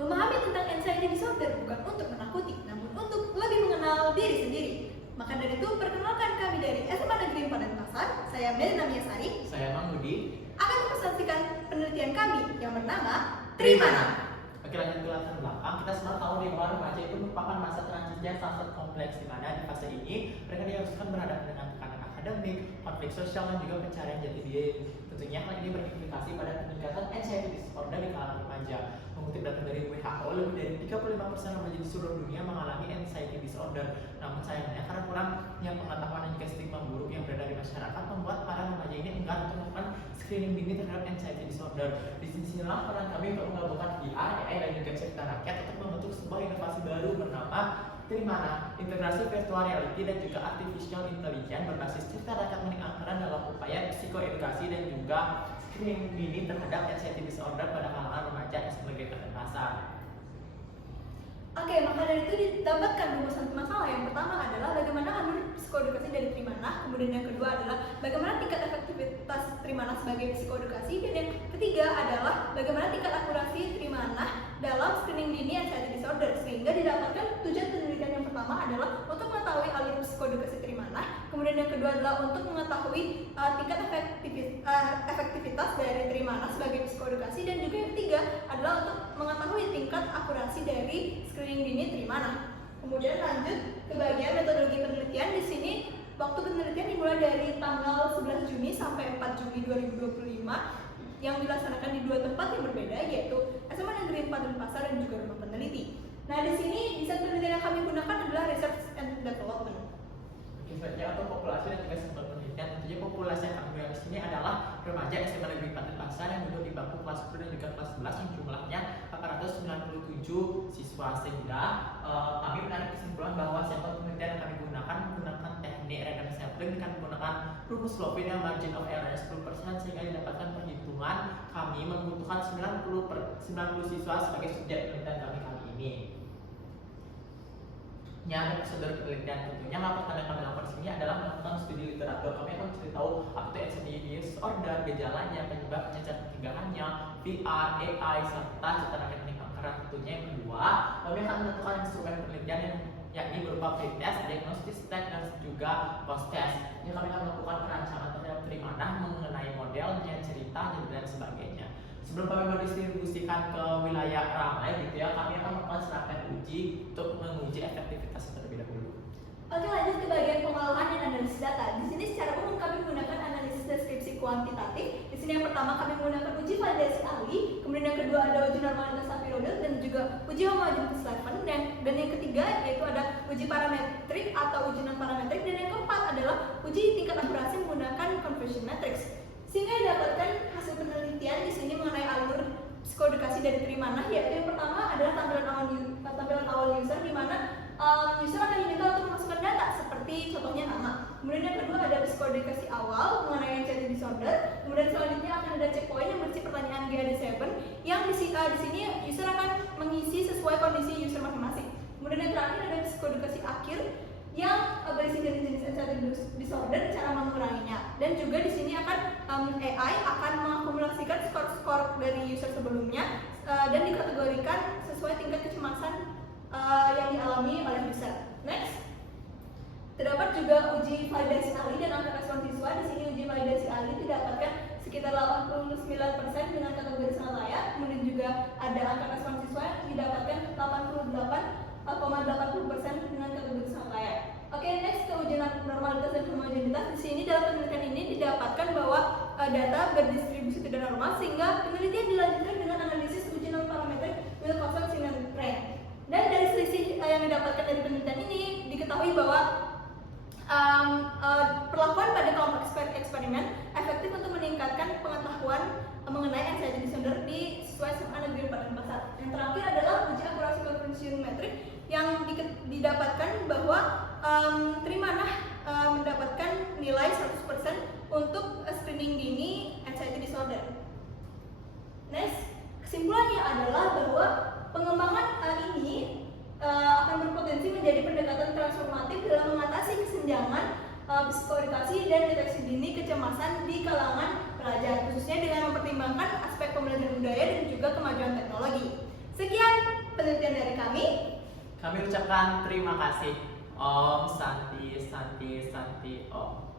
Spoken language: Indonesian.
Memahami tentang anxiety disorder bukan untuk menakuti, namun untuk lebih mengenal diri sendiri. Maka dari itu, perkenalkan kami dari SMA Negeri Padenpasar, saya Melina Miasari, Saya Mangudi. akan mempresentasikan penelitian kami yang bernama Trimana. Oke, lanjut ke latar belakang. Kita semua tahu nih bahwa remaja itu merupakan masa transisi yang sangat kompleks, di mana di fase ini mereka diharuskan berhadapan dengan tekanan akademik, konflik sosial, dan juga pencarian jati diri. Tentunya hal ini berimplikasi pada peningkatan anxiety disorder di kalangan remaja. Mengutip data dari WHO, lebih dari 35% remaja di seluruh dunia mengalami anxiety disorder. Namun sayangnya karena kurangnya pengetahuan dan juga stigma buruk yang beredar di masyarakat membuat para remaja ini enggan untuk melakukan screening dini terhadap anxiety disorder. Di sinilah peran kami untuk menggabungkan VR, AI, dan juga cerita rakyat untuk membentuk sebuah inovasi baru bernama Trimana, integrasi virtual reality dan juga artificial intelligence berbasis cerita rakyat meningkatkan dalam upaya psikoedukasi dan juga screening dini terhadap anxiety disorder pada kalangan remaja yang sebagai Padenpasar. Oke, maka dari itu didapatkan rumusan masalah. Yang pertama adalah bagaimana alur psikoedukasi dari Trimana, kemudian yang kedua adalah bagaimana tingkat efektivitas Trimana sebagai psikoedukasi, dan yang ketiga adalah bagaimana tingkat akurasi Trimana dalam screening dini anxiety disorder. Sehingga didapatkan tujuan penelitian yang pertama adalah untuk mengetahui alur psikoedukasi Trimana, kemudian yang kedua adalah untuk mengetahui tingkat efektivitas dari Trimana sebagai psikoedukasi, dan juga yang ketiga adalah untuk mengetahui tingkat akurasi dari screening dini Trimana. Kemudian lanjut ke bagian metodologi penelitian. Di sini waktu penelitian dimulai dari tanggal 11 Juni sampai 4 Juli 2025 yang dilaksanakan di dua tempat yang berbeda, yaitu SMA Negeri Padenpasar dan juga rumah peneliti. Nah, di sini desain penelitian yang kami gunakan adalah research and development. Selanjutnya untuk populasi dan juga sampel penelitian. Tentunya populasi yang kami gunakan di sini adalah remaja SMA Negeri Padenpasar yang duduk di bangku kelas 10 dan juga kelas 11 yang jumlahnya 497 siswa, sehingga kami menarik kesimpulan bahwa sampel penelitian yang kami gunakan menggunakan teknik random sampling dengan menggunakan rumus Slovin yang margin of error 10%, sehingga didapatkan perhitungan kami membutuhkan 90 siswa sebagai subjek penelitian kami kali ini. Ada prosedur penelitian. Tentunya laporan yang kami lakukan di sini adalah melakukan studi literatur. Kami akan mencari tahu apa itu anxiety disorder, gejalanya, penyebabnya, cara pencegahannya, VR, AI, serta cerita rakyat meningkatkan. Tentunya yang kedua, kami akan menentukan instrumen penelitian yang yakni berupa pretest, diagnostis, test, dan juga post test. Ini kami akan melakukan perancangan terhadap Trimana mengenai modelnya, cerita, dan sebagainya. Sebelum kami mendistribusikan ke wilayah ramai gitu ya, kami akan melakukan serangkaian uji untuk menguji efektivitas terlebih dahulu. Oke, lanjut ke bagian pengolahan dan analisis data. Di sini secara umum kami menggunakan analisis deskripsi kuantitatif. Di sini yang pertama kami menggunakan uji validasi ahli, kemudian yang kedua ada uji normalitas Sapir-Whorf dan juga uji homogeneous Levin, dan yang ketiga yaitu ada uji parametrik atau uji non parametrik, dan yang keempat adalah uji tingkat akurasi menggunakan conversion matrix. Sehingga didapatkan hasil penelitian di sini mengenai alur psikoedukasi dari Trimana, yaitu yang pertama adalah tampilan awal user, di mana user akan diminta untuk memasukkan data seperti contohnya nama. Kemudian yang kedua ada psikoedukasi awal mengenai anxiety disorder. Kemudian selanjutnya akan ada checkpoint yang berisi pertanyaan GAD7 yang di sini user akan mengisi sesuai kondisi user masing-masing. Kemudian yang terakhir ada psikoedukasi akhir yang berisi jenis-jenis anxiety disorder, cara menguranginya, dan juga di sini akan AI akan mengakumulasikan skor-skor dari user sebelumnya dan dikategorikan sesuai tingkat kecemasan yang dialami oleh user. Next, terdapat juga uji validasi ahli dan angka respon siswa. Di sini uji validasi ahli didapatkan sekitar 89% dengan kategori sangat layak. Kemudian juga ada angka respon siswa yang didapatkan 88,80% dengan kategori sangat layak. Oke, next ke uji normalitas dan homogenitas. Di sini dalam penelitian ini didapatkan bahwa data berdistribusi tidak normal, sehingga penelitian dilanjutkan dengan analisis uji non parametrik Wilcoxon Signal Trend. Dan dari selisih yang didapatkan dari penelitian ini diketahui bahwa perlakuan pada kelompok eksperimen efektif untuk meningkatkan pengetahuan mengenai anxiety disorder di siswa SMA Negeri Padenpasar. Yang terakhir adalah uji akurasi conversion matrix yang didapatkan bahwa Trimana mendapatkan nilai 100% untuk screening dini anxiety disorder. Next, kesimpulannya adalah bahwa pengembangan ini akan berpotensi menjadi pendekatan transformatif dalam mengatasi kesenjangan psikoedukasi dan deteksi dini kecemasan di kalangan pelajar, khususnya dengan mempertimbangkan aspek pembelajaran budaya dan juga kemajuan teknologi. Sekian penelitian dari kami. Kami ucapkan terima kasih. Om Santi Santi Santi Om.